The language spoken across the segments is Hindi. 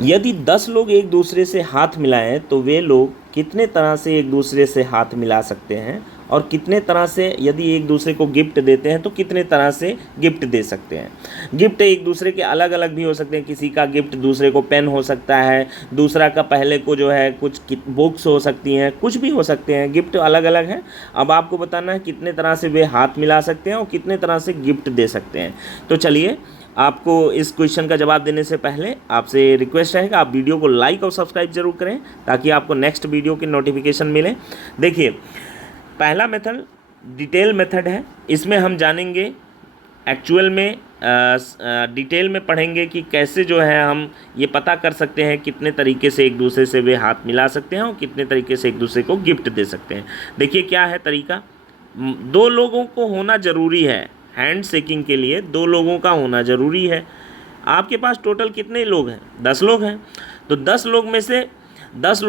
यदि 10 लोग एक दूसरे से हाथ मिलाएं तो वे लोग कितने तरह से एक दूसरे से हाथ मिला सकते हैं, और कितने तरह से यदि एक दूसरे को गिफ्ट देते हैं तो कितने तरह से गिफ्ट दे सकते हैं। गिफ्ट एक दूसरे के अलग अलग भी हो सकते हैं। किसी का गिफ्ट दूसरे को पेन हो सकता है, दूसरा का पहले को जो है कुछ बुक्स हो सकती हैं, कुछ भी हो सकते हैं। गिफ्ट अलग अलग हैं। अब आपको बताना है कितने तरह से वे हाथ मिला सकते हैं और कितने तरह से गिफ्ट दे सकते हैं। तो चलिए, आपको इस क्वेश्चन का जवाब देने से पहले आपसे रिक्वेस्ट रहेगा, आप वीडियो को लाइक और सब्सक्राइब जरूर करें ताकि आपको नेक्स्ट वीडियो की नोटिफिकेशन मिले। देखिए, पहला मेथड डिटेल मेथड है। इसमें हम जानेंगे एक्चुअल में डिटेल में पढ़ेंगे कि कैसे जो है हम ये पता कर सकते हैं कितने तरीके से एक दूसरे से वे हाथ मिला सकते हैं और कितने तरीके से एक दूसरे को गिफ्ट दे सकते हैं। देखिए क्या है तरीका। 2 लोगों को होना ज़रूरी है। हैंड शेकिंग के लिए 2 लोगों का होना ज़रूरी है। आपके पास टोटल कितने लोग हैं? 10 लोग हैं। तो 10 लोग में से 10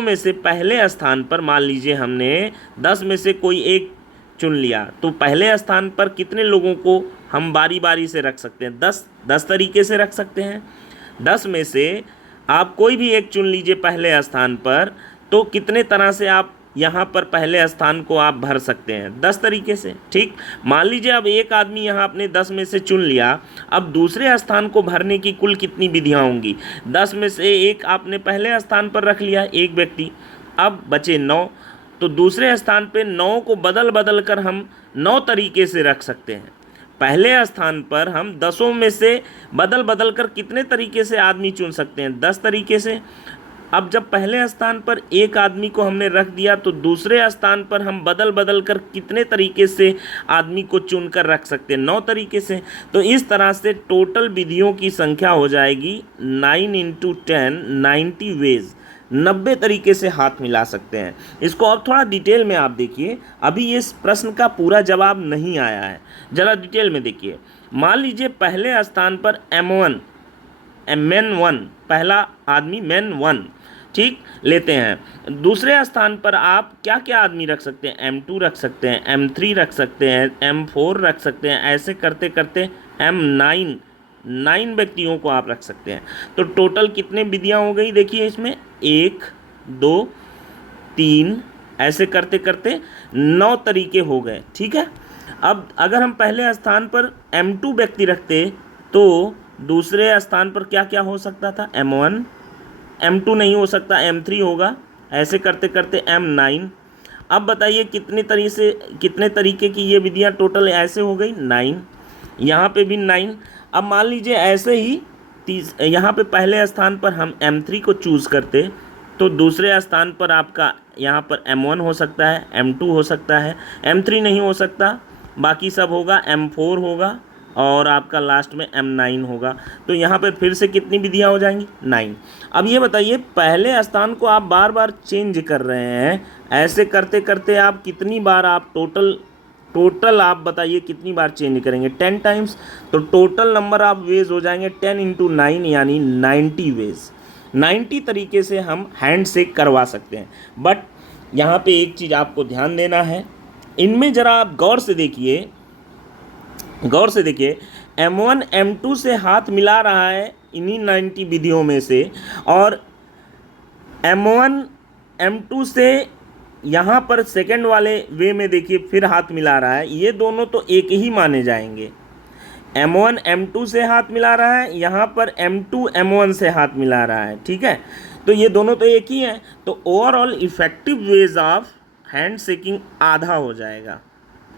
में से पहले स्थान पर मान लीजिए हमने 10 में से कोई एक चुन लिया, तो पहले स्थान पर कितने लोगों को हम बारी बारी से रख सकते हैं? 10 तरीके से रख सकते हैं। 10 में से आप कोई भी एक चुन लीजिए पहले स्थान पर, तो कितने तरह से आप यहाँ पर पहले स्थान को आप भर सकते हैं? 10 तरीके से। ठीक, मान लीजिए अब एक आदमी यहाँ अपने 10 में से चुन लिया। अब दूसरे स्थान को भरने की कुल कितनी विधियाँ होंगी? 10 में से एक आपने पहले स्थान पर रख लिया, एक व्यक्ति, अब बचे 9। तो दूसरे स्थान पे 9 को बदल बदल कर हम 9 तरीके से रख सकते हैं। पहले स्थान पर हम 10 में से बदल बदल कर कितने तरीके से आदमी चुन सकते हैं? 10 तरीके से। अब जब पहले स्थान पर एक आदमी को हमने रख दिया, तो दूसरे स्थान पर हम बदल बदल कर कितने तरीके से आदमी को चुनकर रख सकते हैं? 9 तरीके से। तो इस तरह से टोटल विधियों की संख्या हो जाएगी 9 × 10 90 वेज। 90 तरीके से हाथ मिला सकते हैं। इसको अब थोड़ा डिटेल में आप देखिए। अभी इस प्रश्न का पूरा जवाब नहीं आया है, ज़रा डिटेल में देखिए। मान लीजिए पहले स्थान पर मैन 1, पहला आदमी मैन 1, ठीक, लेते हैं। दूसरे स्थान पर आप क्या क्या आदमी रख सकते हैं? M2 रख सकते हैं, M3 रख सकते हैं, M4 रख सकते हैं। ऐसे करते करते M9 9 व्यक्तियों को आप रख सकते हैं। तो टोटल कितने विधियाँ हो गई? देखिए इसमें 1 2 3, ऐसे करते करते 9 तरीके हो गए। ठीक है। अब अगर हम पहले स्थान पर M2 व्यक्ति रखते तो दूसरे स्थान पर क्या क्या हो सकता था? M1, M2 नहीं हो सकता, M3 होगा। ऐसे करते करते M9। अब बताइए कितने तरीके की ये विधियाँ टोटल ऐसे हो गई? 9। यहाँ पे भी 9। अब मान लीजिए ऐसे ही यहाँ पे पहले स्थान पर हम M3 को चूज़ करते, तो दूसरे स्थान पर आपका यहाँ पर M1 हो सकता है, M2 हो सकता है, M3 नहीं हो सकता, बाकी सब होगा, M4 होगा और आपका लास्ट में M9 होगा। तो यहाँ पर फिर से कितनी विधियाँ हो जाएंगी? 9। अब ये बताइए पहले स्थान को आप बार बार चेंज कर रहे हैं, ऐसे करते करते आप कितनी बार आप टोटल आप बताइए कितनी बार चेंज करेंगे? 10 टाइम्स। तो टोटल नंबर ऑफ वेज हो जाएंगे 10 × 9 यानी 90 वेज। 90 तरीके से हम हैंड शेक करवा सकते हैं। बट यहाँ पे एक चीज़ आपको ध्यान देना है, इनमें ज़रा आप गौर से देखिए M1 M2 से हाथ मिला रहा है इन्हीं 90 विधियों में से, और M1 M2 से यहाँ पर सेकंड वाले वे में देखिए फिर हाथ मिला रहा है। ये दोनों तो एक ही माने जाएंगे। M1 M2 से हाथ मिला रहा है, यहाँ पर M2 M1 से हाथ मिला रहा है। ठीक है, तो ये दोनों तो एक ही हैं। तो overall effective ways of hand shaking आधा हो जाएगा,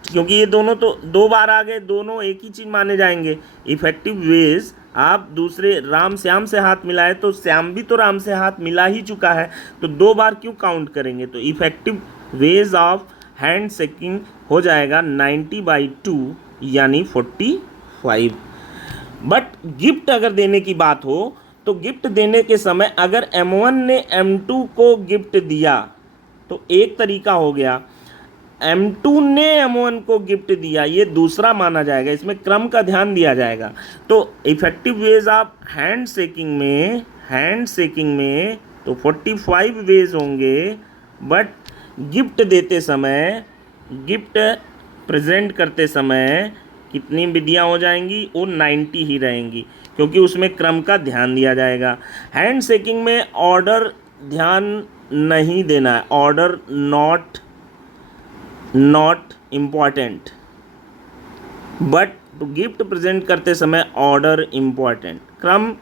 क्योंकि ये दोनों तो 2 बार आ गए, दोनों एक ही चीज़ माने जाएंगे। इफेक्टिव वेज, आप दूसरे राम श्याम से हाथ मिलाए तो श्याम भी तो राम से हाथ मिला ही चुका है, तो 2 बार क्यों काउंट करेंगे? तो effective ways of hand shaking हो जाएगा 90/2 यानी 45। बट गिफ्ट अगर देने की बात हो तो गिफ्ट देने के समय अगर M1 ने M2 को गिफ्ट दिया तो एक तरीका हो गया, M2 ने M1 को गिफ्ट दिया ये दूसरा माना जाएगा। इसमें क्रम का ध्यान दिया जाएगा। तो effective ways of hand shaking में तो 45 वेज होंगे, बट गिफ्ट देते समय, गिफ्ट प्रेजेंट करते समय कितनी विधियाँ हो जाएंगी? वो 90 ही रहेंगी। क्योंकि उसमें क्रम का ध्यान दिया जाएगा। हैंड शेकिंग में ऑर्डर ध्यान नहीं देना है, ऑर्डर नॉट इम्पॉर्टेंट, बट तो गिफ्ट प्रेजेंट करते समय ऑर्डर इम्पॉर्टेंट, क्रम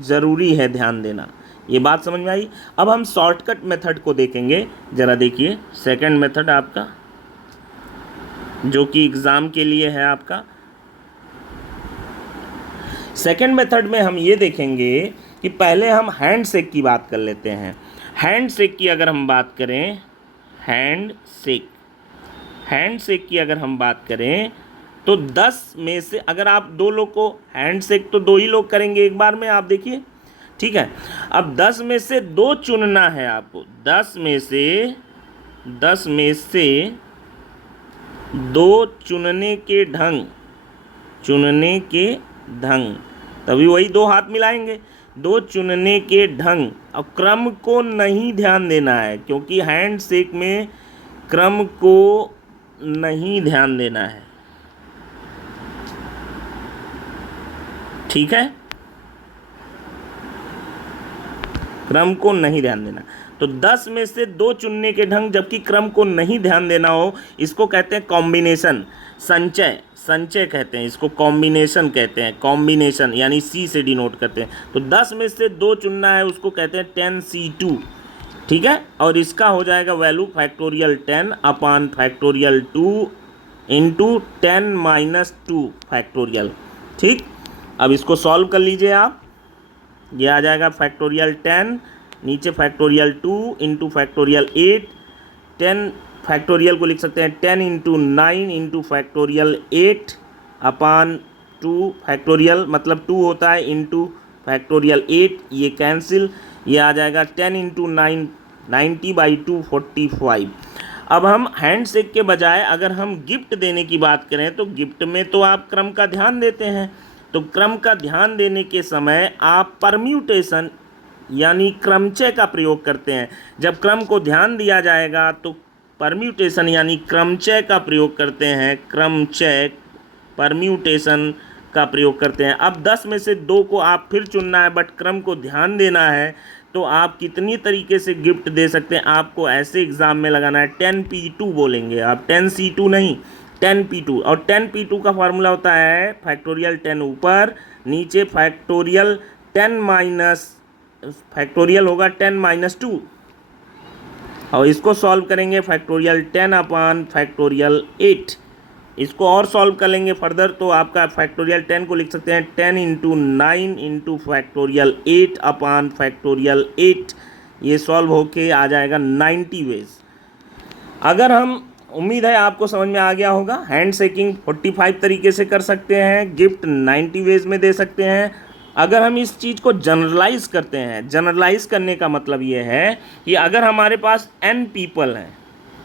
ज़रूरी है ध्यान देना। ये बात समझ में आई। अब हम शॉर्टकट मेथड को देखेंगे। ज़रा देखिए सेकंड मेथड आपका जो कि एग्ज़ाम के लिए है आपका। सेकंड मेथड में हम ये देखेंगे कि पहले हम हैंड शेक की बात कर लेते हैं। हैंड शेक की अगर हम बात करें, हैंड शेक की अगर हम बात करें तो 10 में से अगर आप 2 लोग को हैंड शेक, तो 2 ही लोग करेंगे एक बार में, आप देखिए, ठीक है। अब 10 में से 2 चुनना है आपको, 10 में से 2 चुनने के ढंग, तभी वही 2 हाथ मिलाएंगे। 2 चुनने के ढंग, अब क्रम को नहीं ध्यान देना है, क्योंकि हैंड शेक में क्रम को नहीं ध्यान देना है, ठीक है, क्रम को नहीं ध्यान देना। तो 10 में से 2 चुनने के ढंग जबकि क्रम को नहीं ध्यान देना हो, इसको कहते हैं कॉम्बिनेशन, संचय कहते हैं इसको, कॉम्बिनेशन कहते हैं, कॉम्बिनेशन यानी सी से डिनोट करते हैं। तो 10 में से 2 चुनना है, उसको कहते हैं 10C2, ठीक है। और इसका हो जाएगा वैल्यू फैक्टोरियल 10 अपान फैक्टोरियल 2 इंटू 10 - 2 फैक्टोरियल, ठीक। अब इसको सॉल्व कर लीजिए आप, ये आ जाएगा फैक्टोरियल 10, नीचे फैक्टोरियल 2 इंटू फैक्टोरियल 8, 10 फैक्टोरियल को लिख सकते हैं 10 इंटू 9 इंटू फैक्टोरियल 8 अपान 2 फैक्टोरियल, मतलब 2 होता है इंटू फैक्टोरियल 8, ये कैंसिल, ये आ जाएगा 10 इंटू 9 90/2 45। अब हम हैंड शेक के बजाय अगर हम गिफ्ट देने की बात करें तो गिफ्ट में तो आप क्रम का ध्यान देते हैं, तो क्रम का ध्यान देने के समय आप परम्यूटेशन यानी क्रमचय का प्रयोग करते हैं। जब क्रम को ध्यान दिया जाएगा तो परम्यूटेशन यानी क्रमचय का प्रयोग करते हैं, क्रमचय परम्यूटेशन का प्रयोग करते हैं। अब 10 में से 2 को आप फिर चुनना है बट क्रम को ध्यान देना है, तो आप कितनी तरीके से गिफ्ट दे सकते हैं, आपको ऐसे एग्ज़ाम में लगाना है 10P2 बोलेंगे आप, 10C2 नहीं 10P2। और 10P2 का फार्मूला होता है फैक्टोरियल 10 ऊपर, नीचे फैक्टोरियल 10 माइनस फैक्टोरियल होगा 10 - 2, और इसको सॉल्व करेंगे फैक्टोरियल 10 अपान फैक्टोरियल 8। इसको और सॉल्व कर लेंगे फर्दर तो आपका फैक्टोरियल 10 को लिख सकते हैं 10 इंटू 9 इंटू फैक्टोरियल 8 अपान फैक्टोरियल 8, ये सॉल्व होके आ जाएगा 90 वेज। अगर हम, उम्मीद है आपको समझ में आ गया होगा। हैंड शेकिंग 45 तरीके से कर सकते हैं, गिफ्ट 90 वेज में दे सकते हैं। अगर हम इस चीज़ को जनरलाइज करते हैं, जनरलाइज करने का मतलब ये है कि अगर हमारे पास n पीपल हैं,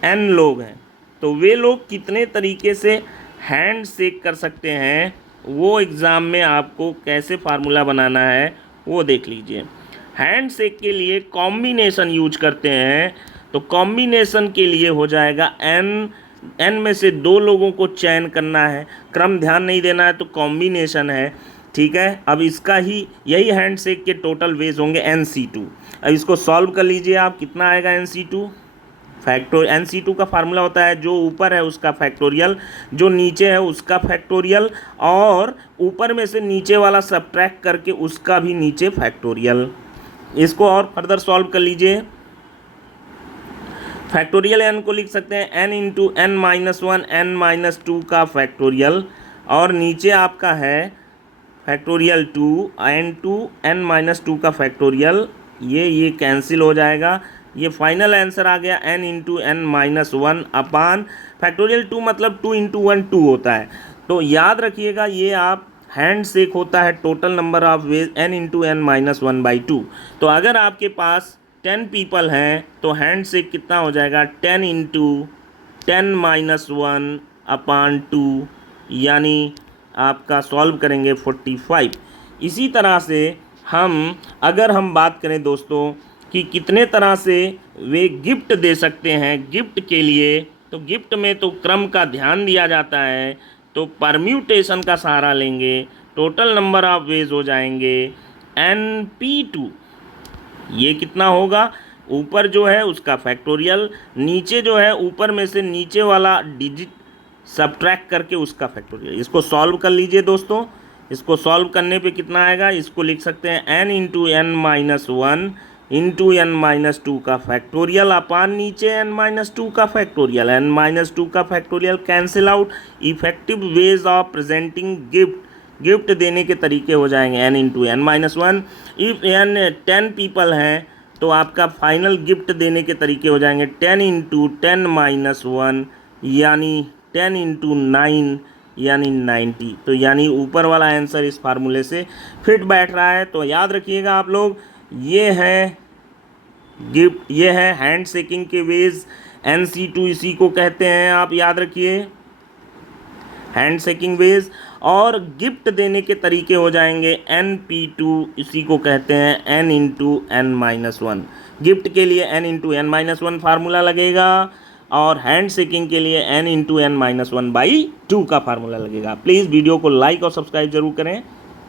n लोग हैं, तो वे लोग कितने तरीके से हैंड शेक कर सकते हैं, वो एग्ज़ाम में आपको कैसे फार्मूला बनाना है वो देख लीजिए। हैंड शेक के लिए कॉम्बिनेशन यूज करते हैं, तो कॉम्बिनेशन के लिए हो जाएगा n में से 2 लोगों को चयन करना है, क्रम ध्यान नहीं देना है, तो कॉम्बिनेशन है, ठीक है। अब इसका ही यही हैंड शेक के टोटल वेज होंगे NC2। अब इसको सॉल्व कर लीजिए आप, कितना आएगा NC2, NC2 का फार्मूला होता है जो ऊपर है उसका फैक्टोरियल, जो नीचे है उसका फैक्टोरियल, और ऊपर में से नीचे वाला सब्ट्रैक्ट करके उसका भी नीचे फैक्टोरियल। इसको और फर्दर सॉल्व कर लीजिए। फैक्टोरियल n को लिख सकते हैं n इंटू n - 1 n - 2 का फैक्टोरियल, और नीचे आपका है फैक्टोरियल 2 n2 n - 2 का फैक्टोरियल, ये कैंसिल हो जाएगा, ये फाइनल आंसर आ गया n इंटू n - 1 अपान फैक्टोरियल 2, मतलब 2 इंटू 1 2 होता है। तो याद रखिएगा ये आप हैंड शेक होता है total number of ways n into n - 1/2। तो अगर आपके पास 10 पीपल हैं तो हैंड शेक कितना हो जाएगा 10 इंटू 10 - 1 अपान 2, यानी आपका सॉल्व करेंगे 45। इसी तरह से अगर हम बात करें दोस्तों कि कितने तरह से वे गिफ्ट दे सकते हैं, गिफ्ट के लिए तो गिफ्ट में तो क्रम का ध्यान दिया जाता है, तो परम्यूटेशन का सहारा लेंगे। टोटल नंबर ऑफ वेज हो जाएंगे NP2। ये कितना होगा, ऊपर जो है उसका फैक्टोरियल, नीचे जो है ऊपर में से नीचे वाला डिजिट सब्ट्रैक्ट करके उसका फैक्टोरियल। इसको सॉल्व कर लीजिए दोस्तों। इसको सॉल्व करने पे कितना आएगा, इसको लिख सकते हैं n into N minus one into N minus two का फैक्टोरियल अपान नीचे n माइनस टू का फैक्टोरियल। n माइनस टू का factorial cancel out. Effective ways of presenting gift देने के तरीके हो जाएंगे n into N minus one. If n 10 people हैं तो आपका फाइनल गिफ्ट देने के तरीके हो जाएंगे 10 इंटू 10 माइनस वन यानी 10 इंटू 9 यानी 90। तो यानी ऊपर वाला आंसर इस फार्मूले से फिट बैठ रहा है। तो याद रखिएगा आप लोग, ये है गिफ्ट, ये है हैंड शेकिंग के वेज NC2 इसी को कहते हैं, आप याद रखिए हैंड शेकिंग वेज। और गिफ्ट देने के तरीके हो जाएंगे NP2 इसी को कहते हैं n into N minus one. Gift के लिए n into N minus one formula लगेगा और हैंड शेकिंग के लिए n into N minus one by 2 का फार्मूला लगेगा। प्लीज़ वीडियो को लाइक और सब्सक्राइब जरूर करें।